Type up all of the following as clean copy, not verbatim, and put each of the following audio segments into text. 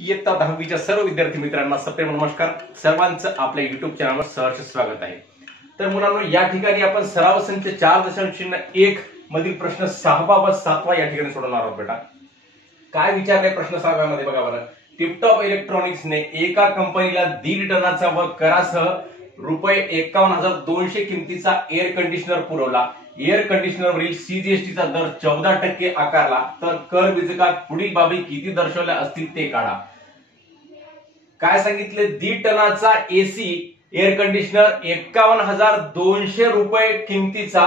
इयत्ता 10वीच्या सर्व विद्यार्थी मित्रांना सप्रेम नमस्कार. सर्वांचं आपल्या युट्यूब चॅनलवर सहर्ष स्वागत आहे. तर मुलांनो, या ठिकाणी आपण सराव संच 4.1 मधील प्रश्न 6वा व 7वा या ठिकाणी सोडवणार आहोत. बेटा काय विचारले प्रश्न 6व्यामध्ये बघा बरं. टिपटॉप इलेक्ट्रॉनिक्सने एका कंपनीला 1.5 टनाचा व करासह ₹51,200 किमतीचा एअर कंडिशनर पुरवला. एअर कंडिशनरवरील सीजीएसटीचा दर 14% आकारला तर कर विधेयकात पुढील बाबी किती दर्शवल्या असतील ते काढा. काय सांगितले? 1.5 टनाचा एसी एअर कंडिशनर ₹51,200 किमतीचा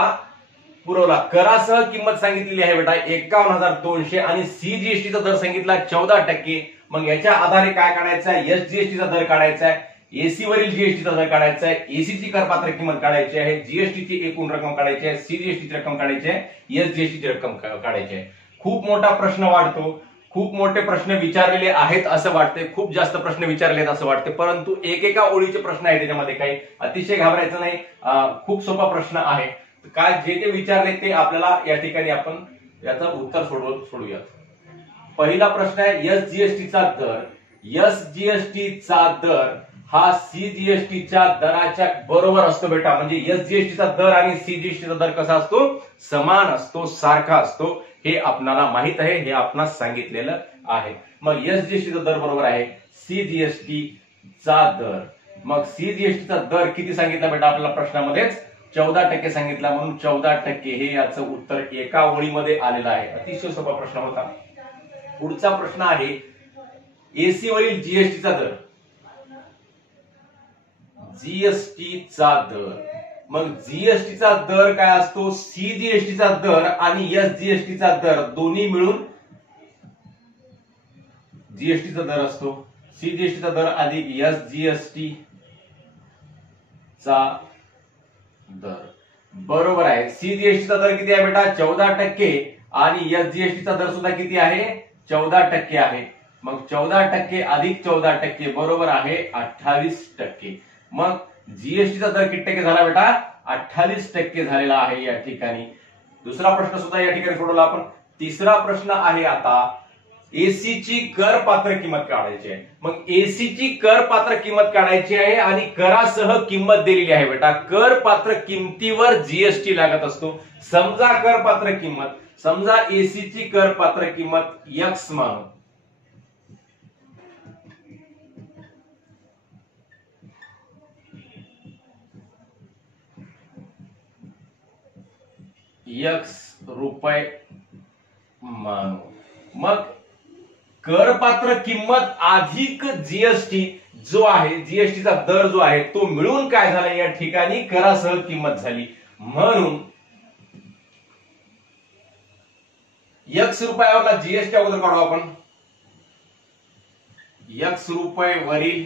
पुरवला. करासह किंमत सांगितलेली आहे बेटा 51,200 आणि सीजीएसटीचा दर सांगितला 14%. मग याच्या आधारे काय काढायचा आहे? एसजीएसटीचा दर काढायचा आहे, एसी वरील जीएसटीचा दर काढायचा आहे, एसीची करपात्र किंमत काढायची आहे, जीएसटीची एकूण रक्कम काढायची आहे, सीजीएसटीची रक्कम काढायची आहे, एसजीएसटीची रक्कम काढायची आहे. खूप मोठा प्रश्न वाटतो, खूप मोठे प्रश्न विचारलेले आहेत असं वाटते, खूप जास्त प्रश्न विचारलेत असं वाटते, परंतु एकेका ओळीचे प्रश्न आहेत त्याच्यामध्ये. काही अतिशय घाबरायचं नाही, खूप सोपा प्रश्न आहे. काय जे ते विचारले ते आपल्याला या ठिकाणी आपण याचं उत्तर सोडूया. पहिला प्रश्न आहे एसजीएसटीचा दर. एसजीएसटीचा दर हा सीजीएसटीच्या दराच्या बरोबर असतो बेटा. म्हणजे एसजीएसटीचा दर आणि सीजीएसटीचा दर कसा असतो? समान असतो, सारखा असतो. हे आपल्याला माहित आहे, हे आपणास सांगितलेलं आहे. मग एसजीएसटीचा दर बरोबर आहे सीजीएसटीचा दर. मग सीजीएसटीचा दर किती सांगितला बेटा आपल्याला प्रश्नामध्येच? 14% सांगितला, म्हणून 14% हे याचं उत्तर एका ओळीमध्ये आलेलं आहे. अतिशय सोपा प्रश्न होता. पुढचा प्रश्न आहे एसी वरील जीएसटीचा दर. जीएसटीचा दर, मग जीएसटीचा दर काय असतो? सीजीएसटीचा दर आणि एसजीएसटीचा दर दोन्ही मिळून जीएसटीचा दर असतो. सीजीएसटीचा दर अधिक एसजीएसटीचा दर बरोबर आहे. सीजीएसटीचा दर किती आहे बेटा? 14% आणि एसजीएसटीचा दर सुद्धा किती आहे? 14% आहे. मग 14% अधिक 14% बरोबर आहे 28%. मग जीएसटीचा दर किती टक्के झाला बेटा? 28% झालेला आहे या ठिकाणी. दुसरा प्रश्न सुद्धा या ठिकाणी सोडवला आपण. तिसरा प्रश्न आहे आता एसीची करपात्र किंमत काढायची आहे. मग एसीची करपात्र किंमत काढायची आहे आणि करासह किंमत दिलेली आहे बेटा. करपात्र किंमतीवर जीएसटी लागत असतो. समजा करपात्र किंमत, समजा एसीची करपात्र किंमत X मानू. X रुपये मानू. मग करपात्र किंमत अधिक जीएसटी जो आहे, जीएसटीचा दर जो आहे तो मिळून काय झाला या ठिकाणी? करासह किंमत झाली. म्हणून X रुपयावरला जीएसटी अगोदर काढू आपण. X रुपये वरील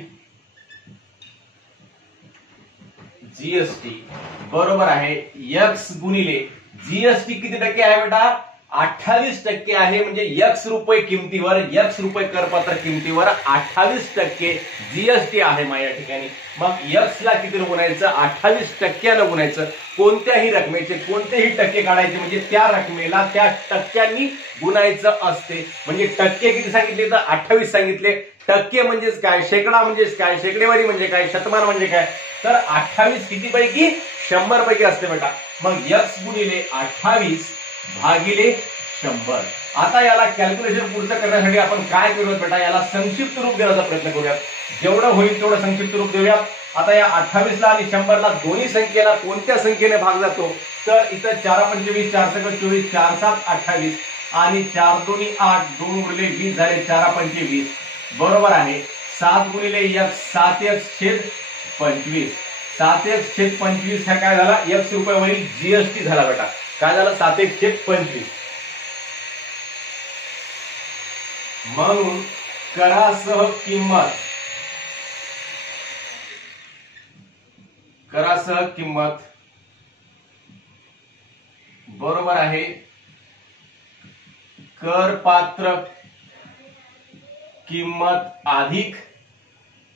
जीएसटी बरोबर आहे X गुणिले जीएसटी किती टक्के आहे बेटा? 28% आहे. म्हणजे X रुपये किमतीवर, X रुपये करपात्र किमतीवर 28% जीएसटी आहे या ठिकाणी. मग X ला किती गुणायचं? 28% गुणायचं. कोणत्याही रकमेचे कोणतेही टक्के काढायचे, म्हणजे त्या रकमेला त्या टक्क्यांनी गुणायचं असते. म्हणजे टक्के किती सांगितले? तर 28 सांगितले. टक्के म्हणजेच काय? शेकडा म्हणजेच काय? शेकडेवारी म्हणजे काय? शतमान म्हणजे काय? तर 28 किती पैकी? 100 पैकी असते बेटा. मग X गुणिले 28 भागिले 100. आता याला कॅल्क्युलेशन पूर्ण करण्यासाठी आपण काय करूयात बेटा? याला संक्षिप्त रूप देण्याचा प्रयत्न करूयात. जेवढं होईल तेवढं संक्षिप्त रूप देऊयात. आता या 28 ला आणि 100 ला दोन्ही संख्येला कोणत्या संख्येने भाग जातो? तर इथं 4×25 4×24 4×7 28 आणि 4×2 8 2 गुणिले 20 झाले 4×5 बरोबर आहे. 7 गुणिले X 7X/25 7X/25 हा काय झाला? X रुपयावरील जीएसटी झाला बेटा. काय झालं? 7X/25. म्हणून करासह किंमत बरोबर आहे करपात्र किंमत अधिक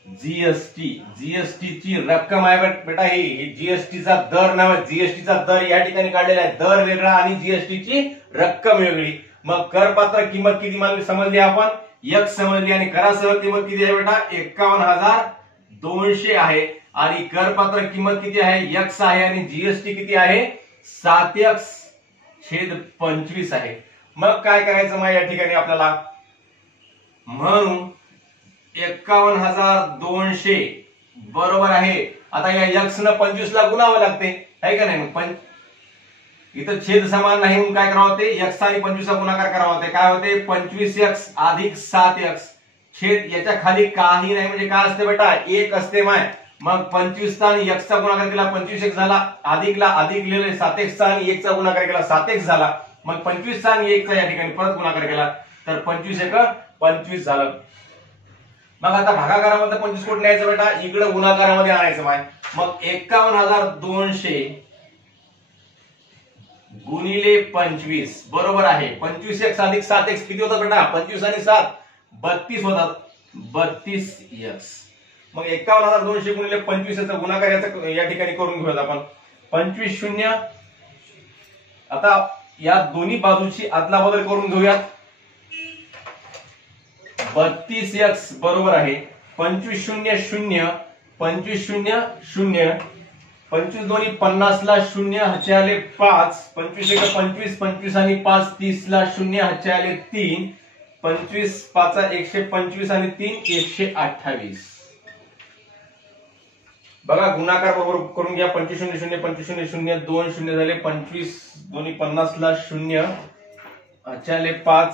जीएसटी. जीएसटीची रक्कम आहे बेटा. ही जीएसटीचा दर नाव, जीएसटीचा दर या ठिकाणी काढलेला आहे. दर वेगळा आणि जीएसटीची रक्कम वेगळी. मग करपात्र किंमत किती समजली आपण, x समजली, आणि करासह किंमत किती आहे बेटा 51,200 आहे, आणि करपात्र किंमत किती आहे x आहे, आणि जीएसटी किती आहे 7x/25 आहे. मग काय करायचं मग या ठिकाणी आपल्याला, म्हणून 51,200 बरोबर आहे. आता या x न 25 ला गुणावं लागते, आहे का नाही. मग इथं छेद समान नाही म्हणून काय करावं होते, x आणि 25 चा गुणाकार करावा होते. काय होते 25x अधिक 7x छेद याच्या खाली काही नाही, म्हणजे काय असते बेटा 1 असते माय. मग 25 चा आणि x चा गुणाकार केला 25x झाला, अधिकला अधिक लिहिले 7x चा आणि 1 चा गुणाकार केला 7x झाला. मग 25 चा आणि 1 चा या ठिकाणी परत गुणाकार केला तर 25×1=25 झालं. मग आता भागाकारामध्ये 25 कुठे न्यायचं बेटा, इकडे गुणाकारामध्ये आणायचं माय. मग 51,200 गुणिले 25 बरोबर आहे 25x अधिक 7x किती होतात बेटा, 25 आणि 7 32 होतात, 32x. मग 51,200 गुणिले 25 चा गुणाकार याचा या ठिकाणी करून घेऊयात आपण. 25 0. आता या दोन्ही बाजूची आदला बदल करून घेऊयात. 32x बरोबर आहे 25 0 0 25 0 0 25 दोन्ही 50 ला 0 हातचे आले 5, 25 1 25 25 आणि 5 30 ला 0 हातचे आले 3, 25 5 125 आणि 3 128. बघा गुणाकार बरोबर करून घ्या. 25 0 0 25 0 0 2 0 झाले 25 दोन्ही 50 ला 0 हातचे आले 5,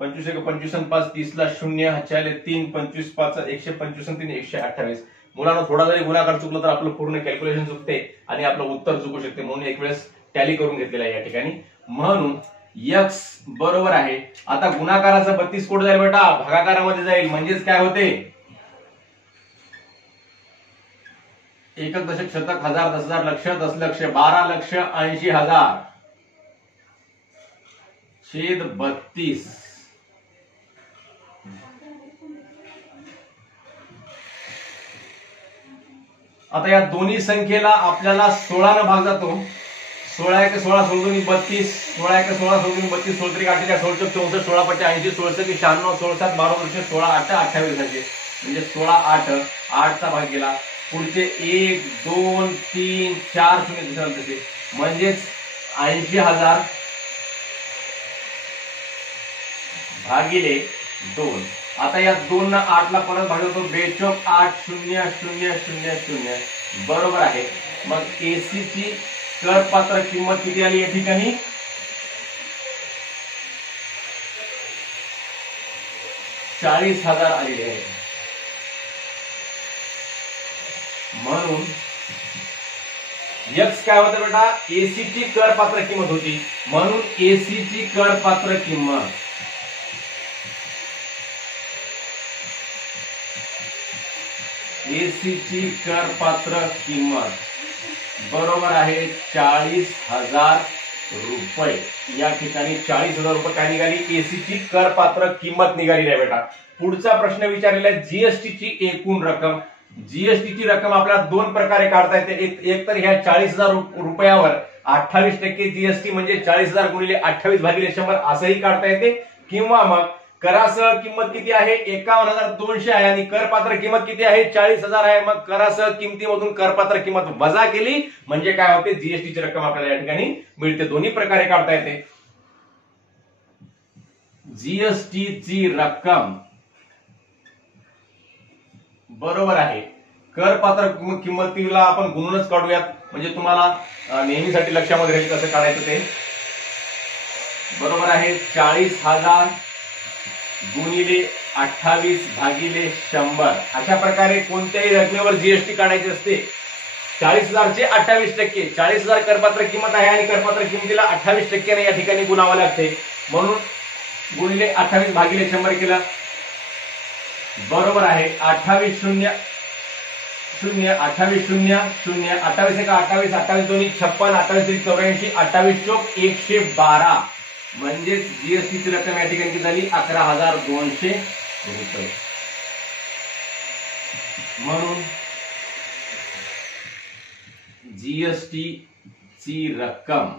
25 1 25 आणि 5 30 ला 0 हातचे आले 3, 25 5 125 आणि 3 128. मुलांना थोडा जरी गुणाकार चुकला तर आपलं पूर्ण कॅल्क्युलेशन चुकते आणि आपलं उत्तर चुकू शकते, म्हणून एक वेळेस टॅली करून घेतलेला आहे या ठिकाणी. म्हणून x बरोबर आहे. आता गुणाकाराचा 32 कुठे जाईल बेटा, भागाकारामध्ये जाईल. म्हणजेच काय होते, एकक दशक शतक हजार 10,000 लक्ष 10 लक्ष 12,80,000 छेद 32. आता या दोन्ही संख्येला आपल्याला 16 न भाग जातो. 16 1 16 16 32 16 1 16 16 32 16 3 8 16 64 16 5 80 16 96 16 7 12 16 8 28 झाले. म्हणजे 16 8 8 चा भाग गेला. पुढचे 1 2 3 4 शून्य तसे, म्हणजेच 80,000 भागिले 2. आता या 2 न 8 ला परत भागतो, बेचोक 8 0 0 0 0 बरोबर आहे. मग एसी ची करपात्र किंमत किती आली या ठिकाणी, 40,000 आलेली आहे. म्हणून x काय होतं बेटा, एसी ची करपात्र किंमत होती, म्हणून एसी ची करपात्र किंमत एसी ची करपात्र किंमत बरोबर आहे 40,000 रुपये. या ठिकाणी 40,000 रुपये काय निघाली, एसी ची करपात्र किंमत निघाली नाही बेटा. पुढचा प्रश्न विचारलेला आहे जीएसटी ची एकूण रक्कम. जीएसटी ची रक्कम आपल्याला दोन प्रकारे काढता येते. एक तर ह्या 40,000 रुपयावर 28% जीएसटी म्हणजे 40,000 गुणिले 28 भागिले 100 असंही काढता येते, किंवा मग करासह किंमत किती आहे 51,200 आहे आणि करपात्र किंमत किती आहे 40,000 आहे. मग करासह किमतीमधून करपात्र किंमत वजा केली म्हणजे काय होते, जीएसटी ची रक्कम आपल्याला या ठिकाणी मिळते. दोन्ही प्रकारे काढता येते. जीएसटी ची रक्कम बरोबर आहे करपात्र किंमतीला आपण गुणूनच काढूयात, म्हणजे तुम्हाला नेहमीसाठी लक्षामध्ये राहील कसं काढायचं ते. बरोबर आहे 40,000 गुणिले 28 भागिले 100 अशा प्रकारे कोणत्याही रकमेवर जीएसटी काढायची असते. 40,000 चे 28%, 40,000 करपात्र किंमत आहे आणि करपात्र किमतीला 28% या ठिकाणी गुणावं लागते, म्हणून गुणिले 28 भागिले 100 केला. बरोबर आहे 28 0 0 28 0 0 28 1 28 28 दोन्ही 56 28 3 84 28 चोक 112 म्हणजेच जीएसटी ची रक्कम या ठिकाणी किती झाली 11,200 रुपये. म्हणून जीएसटी ची रक्कम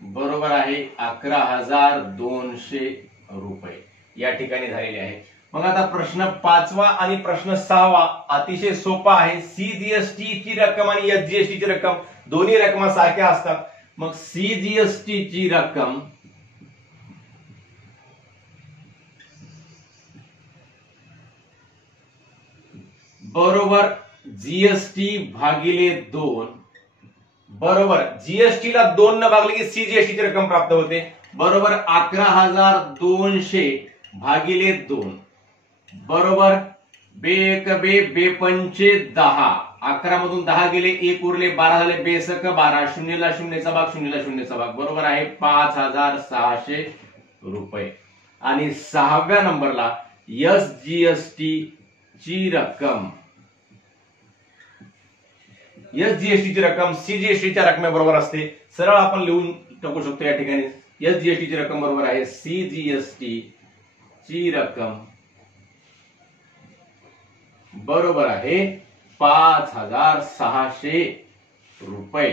बरोबर आहे 11,200 रुपये या ठिकाणी झालेले आहे। मग आता प्रश्न 5वा आणि प्रश्न 6वा अतिशय सोपा आहे। सीजीएसटी ची रक्कम आणि एसजीएसटी ची रक्कम दोन्ही रकमा सारख्या असतात। मग सीजीएसटी ची रक्कम बरोबर जीएसटी भागिले 2 बरोबर जीएसटी ला 2 न भागले की सीजीएसटी ची रक्कम प्राप्त होते बरोबर 11,200 भागिले 2 बरोबर बे 1 बे बे पंचे 10 11 मधून 10 गेले 1 उरले 12 झाले बेसक 12 शून्यला शून्यचा भाग शून्यला शून्यचा भाग बरोबर आहे 5,600 रुपये। आणि 6व्या नंबरला एसजीएसटी ची रक्कम एसजीएसटी ची रक्कम सीजीएसटी च्या रकमेबरोबर असते। सरळ आपण लिहून टाकू शकतो या ठिकाणी एसजीएसटी ची रक्कम बरोबर आहे सीजीएसटी ची रक्कम बरोबर आहे 5,600 रुपये।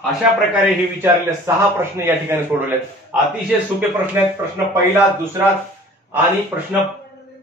अशा प्रकारे हे विचारलेले 6 प्रश्न या ठिकाणी सोडवलेत। अतिशय सोपे प्रश्न आहेत। प्रश्न पहिला दुसरा आणि प्रश्न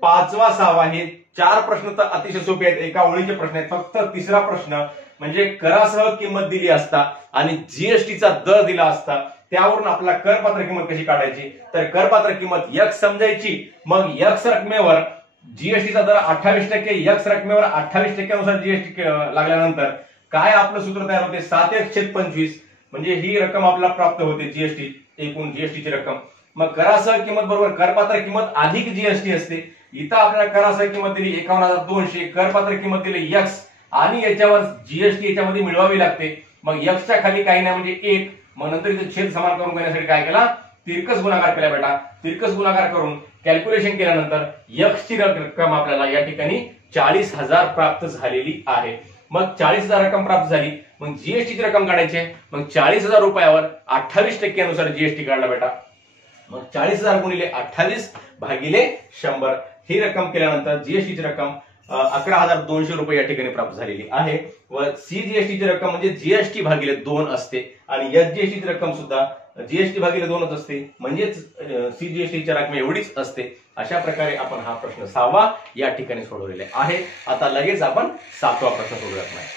5वा 6वा हे 4 प्रश्न तर अतिशय सोपे आहेत, एका ओळीचे प्रश्न आहेत। फक्त तिसरा प्रश्न म्हणजे करासह किंमत दिली असता आणि जीएसटीचा दर दिला असता त्यावरून आपल्याला करपात्र किंमत कशी काढायची, तर करपात्र किंमत x समजायची। मग x रकमेवर जीएसटीचा दर 28%, x रकमेवर 28% जीएसटी लागल्यानंतर काय आपलं सूत्र तयार होते 7x/25 म्हणजे ही रक्कम आपल्याला प्राप्त होते जीएसटी एकूण जीएसटीची रक्कम। मग करासह किंमत बरोबर करपात्र किंमत अधिक जीएसटी असते। इथं आपल्याला करासह किंमत दिली 51,200, करपात्र किंमत दिली x आणि याच्यावर जीएसटी याच्यामध्ये मिळवावी लागते। मग x च्या खाली काही नाही म्हणजे 1, मग नंतर इथे छेद समान करून घेण्यासाठी काय केला तिरकस गुणाकार केला बेटा। तिरकस गुणाकार करून कॅल्क्युलेशन केल्यानंतर x ची रक्कम आपल्याला या ठिकाणी 40,000 प्राप्त झालेली आहे। मग 40,000 रक्कम प्राप्त झाली, मग जीएसटी ची रक्कम काढायची आहे। मग 40,000 रुपयावर 28% अनुसार जीएसटी काढला बेटा। मग 40,000 गुणिले 28 भागिले 100 ही रक्कम केल्यानंतर जीएसटी ची रक्कम 11,200 रुपये या ठिकाणी प्राप्त झालेली आहे। व सीजीएसटी ची रक्कम म्हणजे जीएसटी भागिले 2 असते आणि एसजीएसटी ची रक्कम सुद्धा जीएसटी भागिले 2च असते, म्हणजेच सीजीएसटीच्या रक्कम एवढीच असते। अशा प्रकारे आपण हा प्रश्न 6वा या ठिकाणी सोडवलेला आहे। आता लगेच आपण 7वा प्रश्न सोडवत नाही।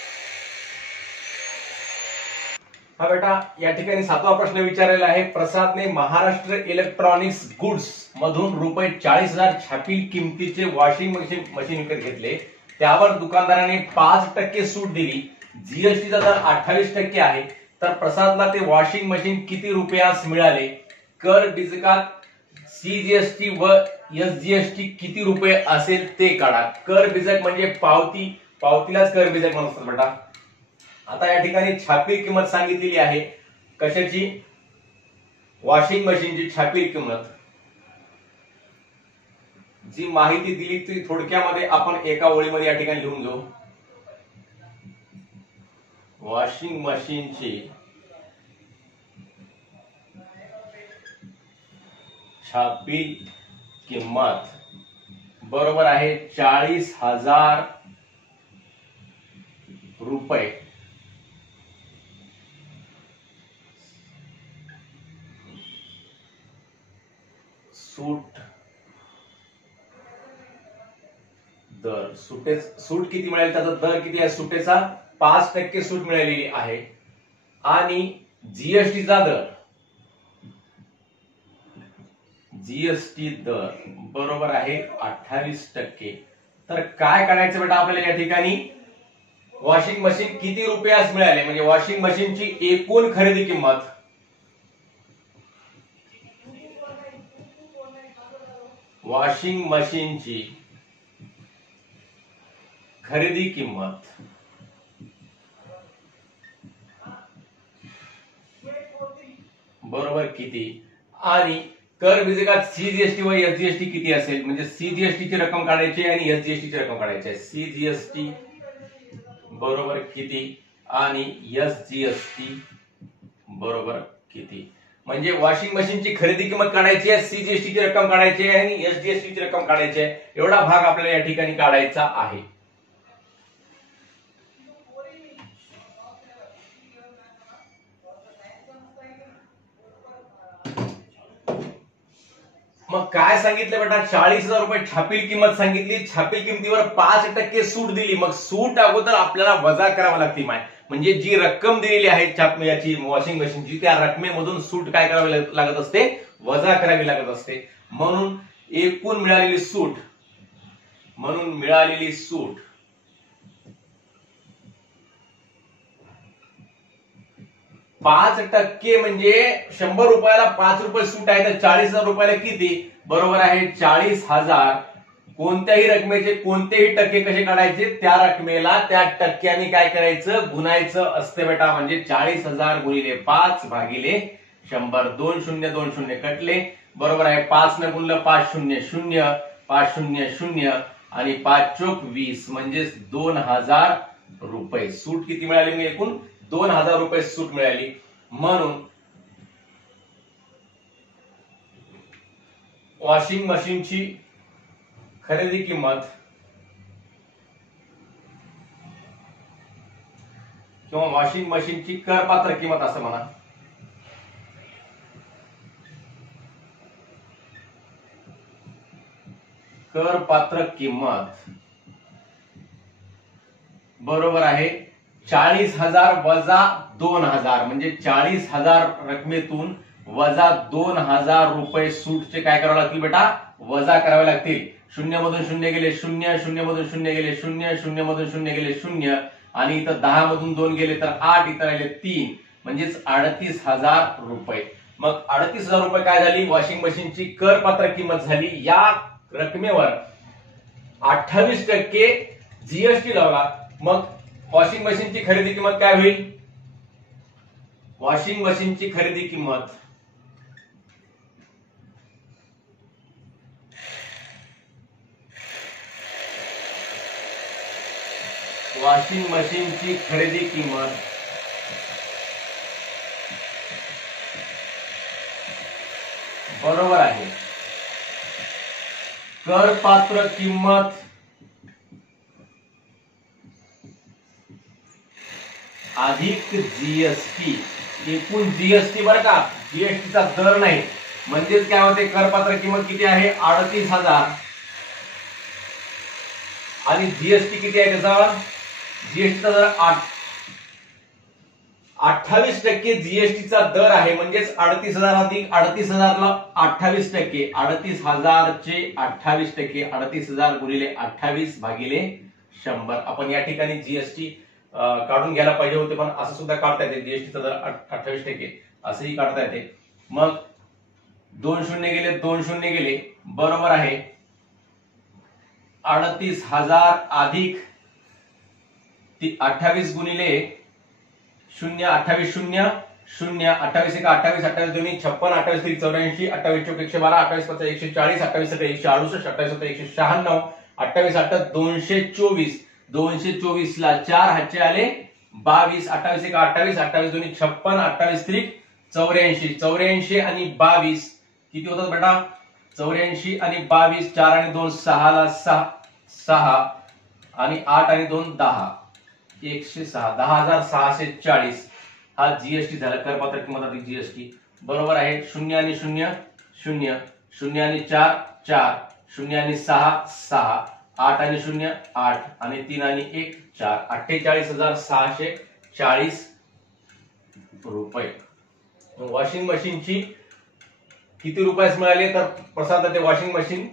हा बेटा या ठिकाणी 7वा प्रश्न विचारलेला आहे। प्रसादने महाराष्ट्र इलेक्ट्रॉनिक्स गुड्स मधून रुपये 40,000 छापील किमतीचे वॉशिंग मशीन विकत घेतले, त्यावर दुकानदाराने 5% सूट दिली, जीएसटीचा दर 28% आहे, तर प्रसादला ते वॉशिंग मशीन किती रुपयास मिळाले? कर बीजकात सीजीएसटी व एसजीएसटी किती रुपये असेल ते काढा। कर बीजक म्हणजे पावती, पावतीलाच कर बीजक म्हणतात बेटा। आता या ठिकाणी छापील किंमत सांगितलेली आहे कशाची? वॉशिंग मशीनची छापील किंमत। जी माहिती दिली ती थोडक्यामध्ये आपण एका ओळीमध्ये या ठिकाणी लिहून घेऊ। वॉशिंग मशीनची छापील किंमत बरोबर आहे 40,000 रुपये। सूट दर सूट किती मिळेल, त्याचा दर किती आहे? सुटेचा 5% सूट मिळालेली आहे आणि जीएसटीचा दर जीएसटी दर बरोबर आहे 28%। तर काय करायचं बेटा आपल्याला या ठिकाणी? वॉशिंग मशीन किती रुपयास मिळाले म्हणजे वॉशिंग मशीनची एकूण खरेदी किंमत वॉशिंग मशीनची खरेदी किंमत बरोबर किती आणि कर बीजकात सीजीएसटी व एसजीएसटी किती असेल म्हणजे सीजीएसटी ची रक्कम काढायची आणि एसजीएसटी ची रक्कम काढायची आहे। सीजीएसटी बरोबर किती आणि एसजीएसटी बरोबर किती म्हणजे वॉशिंग मशीनची खरेदी किंमत काढायची आहे, सीजीएसटी ची रक्कम काढायची आहे आणि एसजीएसटी ची रक्कम काढायची आहे। एवढा भाग आपल्याला या ठिकाणी काढायचा आहे। मग काय सांगितलं बेटा, 40,000 रुपये छापील किंमत सांगितली, छापील किमतीवर 5% सूट दिली. मग सूट अगोदर आपल्याला वजा करावं लागते माय, म्हणजे जी रक्कम दिलेली आहे याची वॉशिंग मशीनची, त्या रकमेमधून सूट काय करावी लागत असते, वजा करावी लागत असते. म्हणून एकूण मिळालेली सूट, 5% म्हणजे 100 रुपयाला 5 रुपये सूट आहे, तर 40,000 रुपयाला किती, बरोबर आहे 40,000. कोणत्याही रकमेचे कोणतेही टक्के कसे काढायचे, त्या रकमेला त्या टक्क्याने काय करायचं, गुणायचं असते बेटा. म्हणजे 40,000 गुणिले 5 भागिले 100, 2 शून्य 2 शून्य कटले, बरोबर आहे. 5 ने गुणलं 5 शून्य 0, 5 शून्य 0 आणि 5 चोक 20 म्हणजे 2,000 रुपये सूट. किती मिळाली मी, एकूण 2,000 रुपये सूट मिळाली. म्हणून वॉशिंग मशीनची खरेदी किंमत किंवा वॉशिंग मशीनची करपात्र किंमत असं म्हणा, करपात्र किंमत बरोबर आहे 40,000 वजा 2,000, म्हणजे 40,000 रकमेतून वजा 2,000 रुपये सूटचे काय करावे लागतील बेटा, वजा करावे लागतील. 0 मधून 0 गेले 0, 0 मधून 0 गेले 0, 0 मधून 0 गेले 0 आणि इथं 10 मधून 2 गेले तर 8, इथं राहिले 3, म्हणजेच 38,000 रुपये. मग 38,000 रुपये काय झाली, वॉशिंग मशीनची करपात्र किंमत झाली. या रकमेवर 28% जीएसटी लावला. मग वॉशिंग मशीनची खरेदी किंमत काय होईल, वॉशिंग मशीनची खरेदी किंमत बरोबर आहे करपात्र किंमत अधिक जीएसटी. एकूण जीएसटी बरं का, जीएसटीचा दर नाही. म्हणजेच काय होते, करपात्र किंमत किती आहे 38,000 आणि जीएसटी किती आहे त्याचा, जीएसटीचा दर 28% जीएसटीचा दर आहे. म्हणजेच 38,000 अधिक 38,000ला 28%, 38,000 चे 28%, 38,000 गुणिले 28 भागिले 100. आपण या ठिकाणी जीएसटी काढून घ्यायला पाहिजे होते, पण असं सुद्धा काढता येते, जीएसटीचा दर 28% असंही काढता येते. मग 2 शून्य गेले 2 शून्य गेले, बरोबर आहे 38,000 अधिक 28 गुणिले 0, 28 0 0, 28 1 28, 28 2 56, 28 3 84, 28 चौक 112, 28 5 140, 28 7 168, 28 7 196, 28 8 224, 224 ला 4 हातचे आले 22, 28 1 28, 28 2 56, 28 3 84, 84 आणि 22 किती होतात बेटा, 84 आणि 22, 4 आणि 2 6 ला 6 आणि 8 आणि 2 10, 106, 10,640 हा जीएसटी झाला, करपात्र किंमत अधिक जीएसटी. बरोबर आहे 0 आणि 0 0, 0 आणि 4 4, 0 आणि 6 6, 8 आणि 0 8 आणि 3 आणि 1 4, 48,640 रुपये. वॉशिंग मशीनची किती रुपयास मिळाले, तर प्रसाद ते वॉशिंग मशीन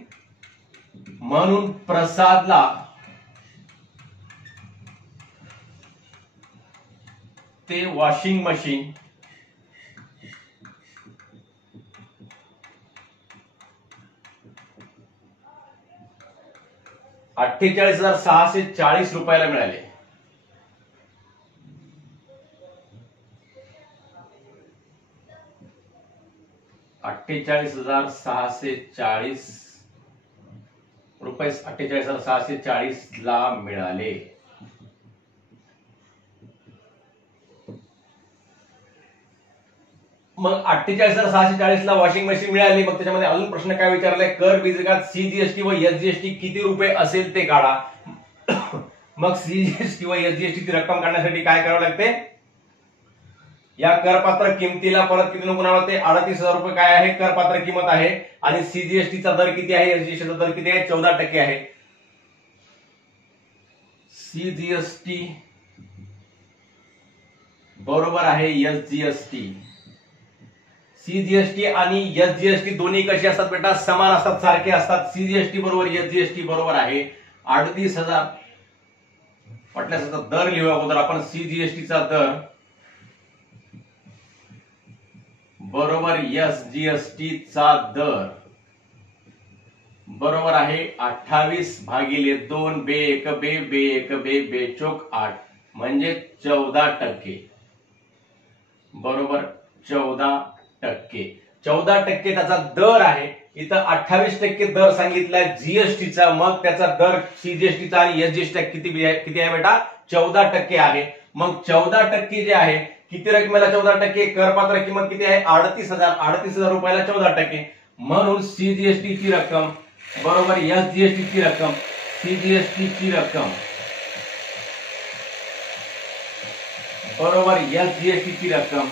म्हणून प्रसादला ते वॉशिंग मशीन 48,640 रुपयाला मिळाले. रुपये 48,640 ला मिळाले. मग 48,640 ला वॉशिंग मशीन मिळाली. मग त्याच्यामध्ये अजून प्रश्न काय विचारलाय, कर बीजकात सीजीएसटी व एसजीएसटी किती रुपये असेल ते काढा. मग सीजीएसटी व एसजीएसटी ची रक्कम काढण्यासाठी काय करावं लागते, या करपात्र किमतीला परत किती गुणाकार होते 38,000 रुपये काय आहे करपात्र किंमत आहे आणि सीजीएसटीचा दर किती आहे एसजीएसटीचा दर किती आहे 14% आहे। सीजीएसटी बरोबर आहे एसजीएसटी। सीजीएसटी आणि एसजीएसटी दोन्ही कशी असतात बेटा समान असतात सारखे असतात। सीजीएसटी बरोबर एसजीएसटी बरोबर आहे 38,000 म्हटल्याचा दर लिहू अगोदर आपण सीजीएसटीचा दर बरोबर एसजीएसटी चा दर बरोबर आहे 28/2 बे 1 बे 1 बे चोक 8 म्हणजे 14% बरोबर 14%। 14% त्याचा दर आहे इथं 28% दर सांगितलाय जीएसटीचा मग त्याचा दर सीजीएसटीचा आणि एसजीएसटी किती आहे बेटा 14% आहे। मग 14% जे आहे किती रकमेला 14% करपात्र किंमत किती आहे 38,000 रुपयाला 14% म्हणून सीजीएसटी ची रक्कम बरोबर एसजीएसटी ची रक्कम सीजीएसटी ची रक्कम बरोबर एसजीएसटी ची रक्कम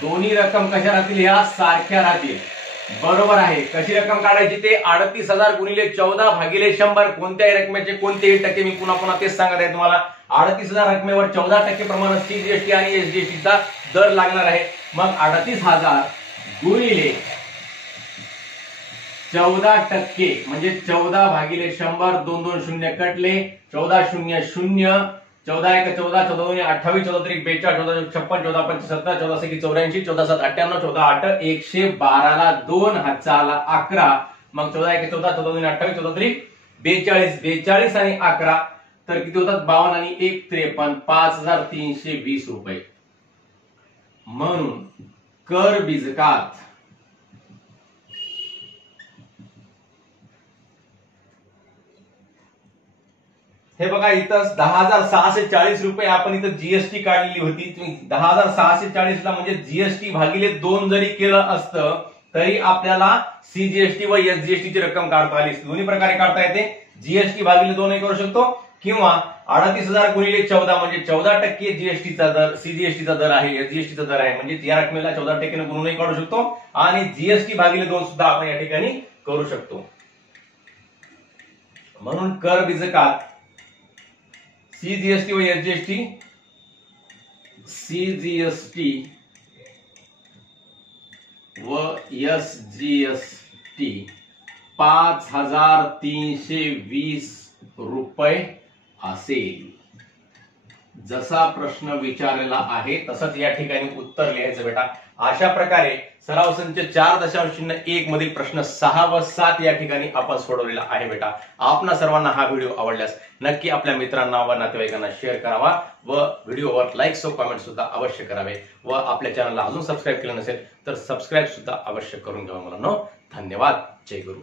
दोन्ही रक्कम कशा राहतील या सारख्या राहतील बरोबर आहे। कशी रक्कम काढायची ते 38,000 गुणिले 14/100 कोणत्याही रकमेचे कोणतेही टक्के मी पुन्हा तेच सांगत आहे तुम्हाला 38,000 रकमेवर 14% प्रमाणात सीजीएसटी आणि एसजीएसटीचा दर लागणार आहे। मग 38,000 गुणिले 14% म्हणजे 14/100 2 2 शून्य कटले 14 0 0 14 1 14 14 2 28 14 3 42 14 56 14 5 17 14 6 84 14 7 98 14 8 112 ला 2 हाताला 11 मग 14 1 14 14 2 28 14 3 42 42 आणि 11 तर किती होतात 52 आणि 1 53 5,320 रुपये। म्हणून कर बीजकात हे बघा इथं 10,640 रुपये आपण इथं जीएसटी काढलेली होती। तुम्ही 10,640 ला म्हणजे जीएसटी भागिले 2 जरी केलं असतं तरी आपल्याला सीजीएसटी व एसजीएसटी ची रक्कम काढता आली। दोन्ही प्रकारे काढता येते जीएसटी भागिले 2 करू शकतो किंवा 38,000 गुणिले 14 म्हणजे 14% जीएसटीचा दर सीजीएसटीचा दर आहे एसजीएसटीचा दर आहे म्हणजे या रकमेला 14% ने गुणूनही काढू शकतो आणि जीएसटी भागिले 2 सुद्धा आपण या ठिकाणी करू शकतो। म्हणून कर बीजकात सीजीएसटी व एसजीएसटी सीजीएसटी व एसजीएसटी 5,320 रुपये असेल। जसा प्रश्न विचारलेला आहे तसंच या ठिकाणी उत्तर लिहायचं बेटा। अशा प्रकारे सराव संच 4.01 मधील प्रश्न 6 व 7 या ठिकाणी आपण सोडवलेला आहे बेटा। आपणा सर्वांना हा व्हिडिओ आवडल्यास नक्की आपल्या मित्रांना व नातेवाईकांना शेअर करावा व व्हिडिओवर लाईक व कमेंट सुद्धा अवश्य करावे व आपल्या चॅनलला अजून सबस्क्राईब केलं नसेल तर सबस्क्राईब सुद्धा अवश्य करून घ्यावं मुलांनो। धन्यवाद। जय गुरु।